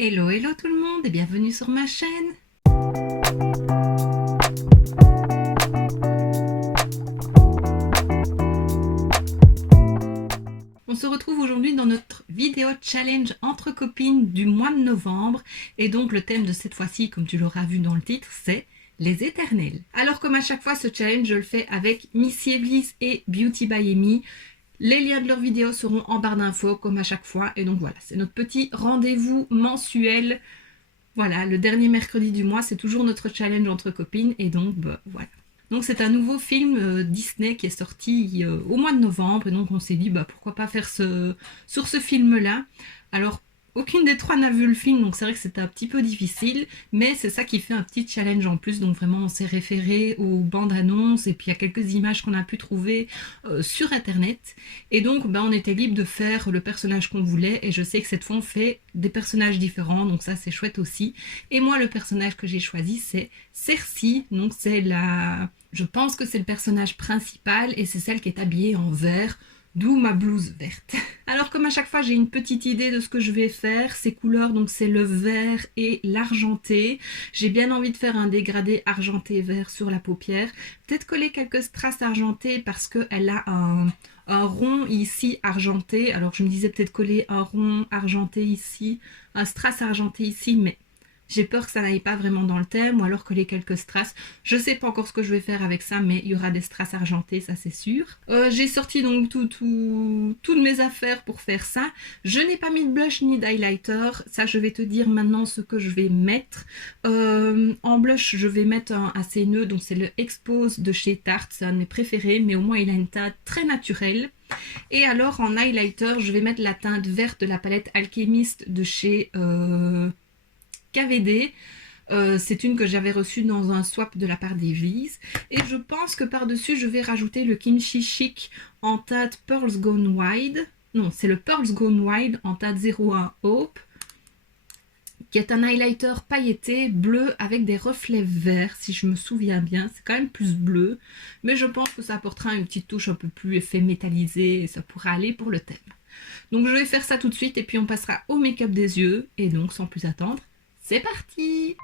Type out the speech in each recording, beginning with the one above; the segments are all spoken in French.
Hello, hello tout le monde et bienvenue sur ma chaîne. On se retrouve aujourd'hui dans notre vidéo challenge entre copines du mois de novembre. Et donc le thème de cette fois-ci, comme tu l'auras vu dans le titre, c'est les éternels. Alors comme à chaque fois, ce challenge, je le fais avec Missy Evely's et Beauty by Amy. Les liens de leurs vidéos seront en barre d'infos comme à chaque fois. Et donc voilà, c'est notre petit rendez-vous mensuel. Voilà, le dernier mercredi du mois, c'est toujours notre challenge entre copines. Et donc voilà. Donc c'est un nouveau film Disney qui est sorti au mois de novembre. Et donc on s'est dit pourquoi pas faire sur ce film-là. Alors aucune des trois n'a vu le film, donc c'est vrai que c'était un petit peu difficile, mais c'est ça qui fait un petit challenge en plus. Donc vraiment on s'est référé aux bandes annonces et puis à quelques images qu'on a pu trouver sur internet. Et donc on était libre de faire le personnage qu'on voulait, et je sais que cette fois on fait des personnages différents, donc ça c'est chouette aussi. Et moi le personnage que j'ai choisi c'est Cersei, donc c'est je pense que c'est le personnage principal et c'est celle qui est habillée en vert. D'où ma blouse verte. Alors comme à chaque fois j'ai une petite idée de ce que je vais faire, ces couleurs donc c'est le vert et l'argenté. J'ai bien envie de faire un dégradé argenté vert sur la paupière. Peut-être coller quelques strass argentés parce qu'elle a un rond ici argenté. Alors je me disais peut-être coller un rond argenté ici, un strass argenté ici, mais j'ai peur que ça n'aille pas vraiment dans le thème, ou alors coller quelques strass. Je sais pas encore ce que je vais faire avec ça, mais il y aura des strass argentés, ça c'est sûr. J'ai sorti donc toutes mes affaires pour faire ça. Je n'ai pas mis de blush ni d'highlighter. Ça, je vais te dire maintenant ce que je vais mettre. En blush, je vais mettre un assez nœud, donc c'est le Expose de chez Tarte. C'est un de mes préférés, mais au moins il a une teinte très naturelle. Et alors en highlighter, je vais mettre la teinte verte de la palette Alchemist de chez KVD. C'est une que j'avais reçue dans un swap de la part d'Evely's. Et je pense que par-dessus, je vais rajouter le Kimchi Chic en teinte Pearls Gone Wide. Non, c'est le Pearls Gone Wide en teinte 01 Hope, qui est un highlighter pailleté bleu avec des reflets verts, si je me souviens bien. C'est quand même plus bleu, mais je pense que ça apportera une petite touche un peu plus effet métallisé et ça pourra aller pour le thème. Donc je vais faire ça tout de suite et puis on passera au make-up des yeux. Et donc sans plus attendre, c'est parti!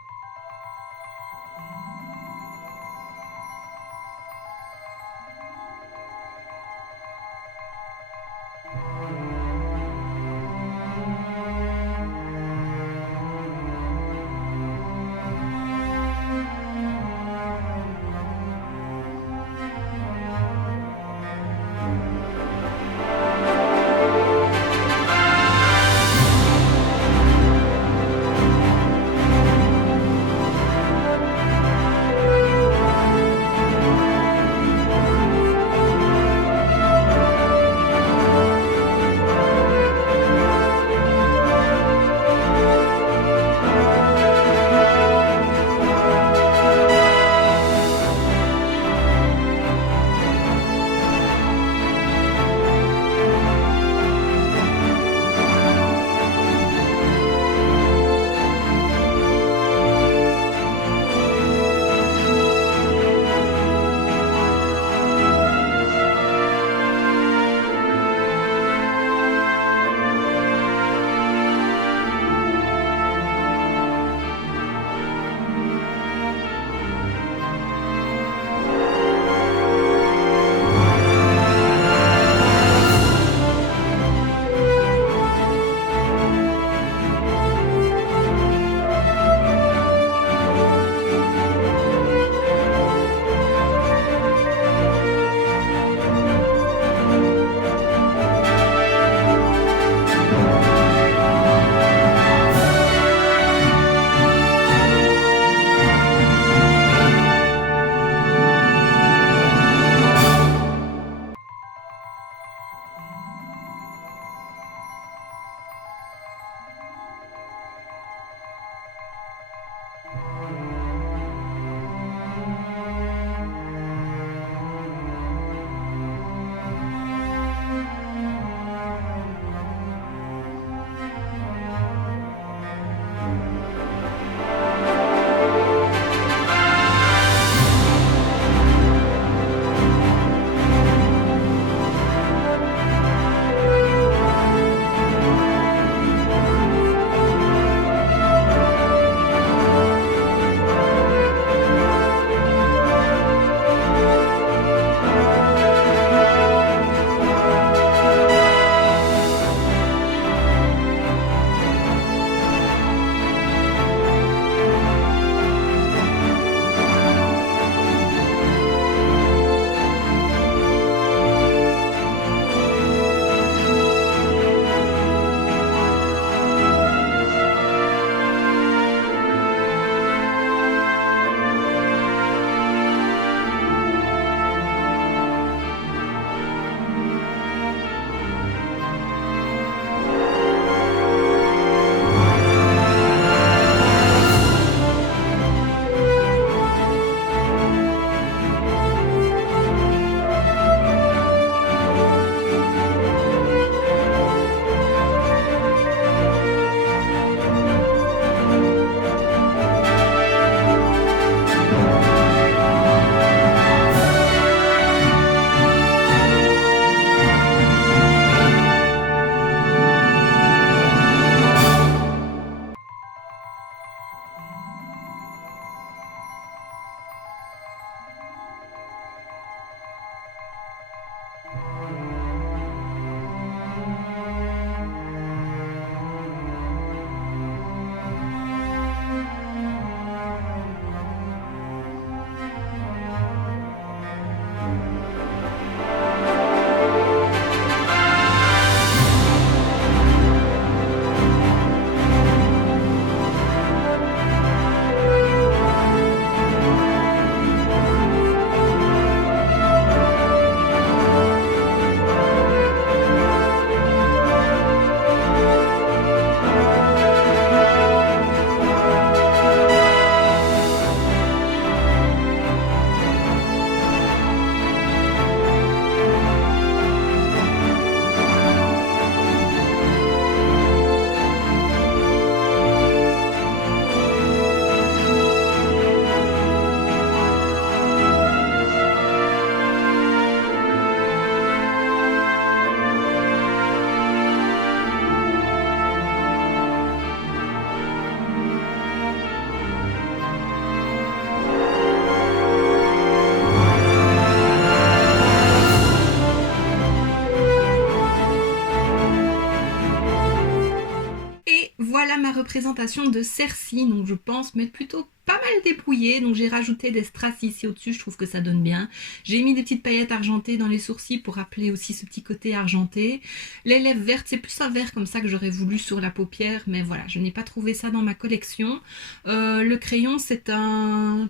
présentation de Cersei, donc je pense m'être plutôt pas mal débrouillée, donc j'ai rajouté des strass ici au-dessus, je trouve que ça donne bien. J'ai mis des petites paillettes argentées dans les sourcils pour rappeler aussi ce petit côté argenté. Les lèvres vertes, c'est plus un vert comme ça que j'aurais voulu sur la paupière, mais voilà, je n'ai pas trouvé ça dans ma collection. Le crayon, c'est un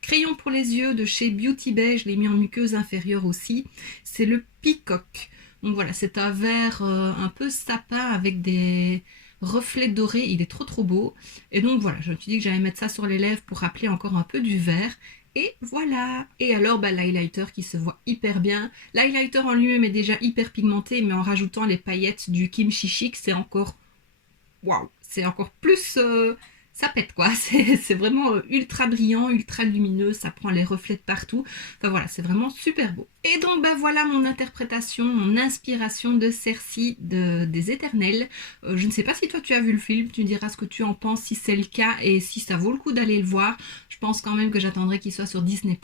crayon pour les yeux de chez Beauty Bay, je l'ai mis en muqueuse inférieure aussi, c'est le Peacock. Donc voilà, c'est un vert un peu sapin avec des reflets dorés, il est trop beau. Et donc voilà, je me suis dit que j'allais mettre ça sur les lèvres pour rappeler encore un peu du vert. Et voilà. Et alors l'highlighter qui se voit hyper bien. L'highlighter en lui-même est déjà hyper pigmenté, mais en rajoutant les paillettes du Kimchi Chic, c'est encore... Waouh, c'est encore plus... ça pète quoi, c'est vraiment ultra brillant, ultra lumineux, ça prend les reflets de partout. Enfin voilà, c'est vraiment super beau. Et donc voilà mon interprétation, mon inspiration de Cersei des Éternels. Je ne sais pas si toi tu as vu le film, tu me diras ce que tu en penses si c'est le cas et si ça vaut le coup d'aller le voir. Je pense quand même que j'attendrai qu'il soit sur Disney+.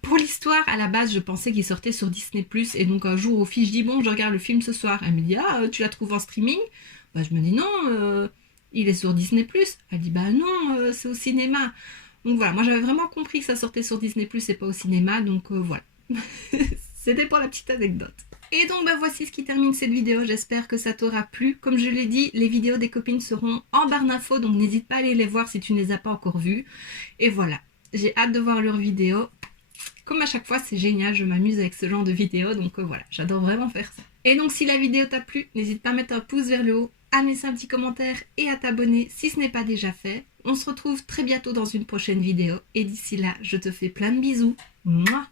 Pour l'histoire, à la base, je pensais qu'il sortait sur Disney+. Et donc un jour, aux filles, je dis bon, je regarde le film ce soir. Elle me dit ah, tu la trouves en streaming? Bah, je me dis non, il est sur Disney+. Elle dit bah non, c'est au cinéma. Donc voilà, moi j'avais vraiment compris que ça sortait sur Disney+, et pas au cinéma, donc voilà. C'était pour la petite anecdote. Et donc voici ce qui termine cette vidéo, j'espère que ça t'aura plu. Comme je l'ai dit, les vidéos des copines seront en barre d'infos, donc n'hésite pas à aller les voir si tu ne les as pas encore vues. Et voilà, j'ai hâte de voir leurs vidéos. Comme à chaque fois, c'est génial, je m'amuse avec ce genre de vidéos, donc voilà, j'adore vraiment faire ça. Et donc si la vidéo t'a plu, n'hésite pas à mettre un pouce vers le haut, à laisser un petit commentaire et à t'abonner si ce n'est pas déjà fait. On se retrouve très bientôt dans une prochaine vidéo et d'ici là, je te fais plein de bisous. Mouah.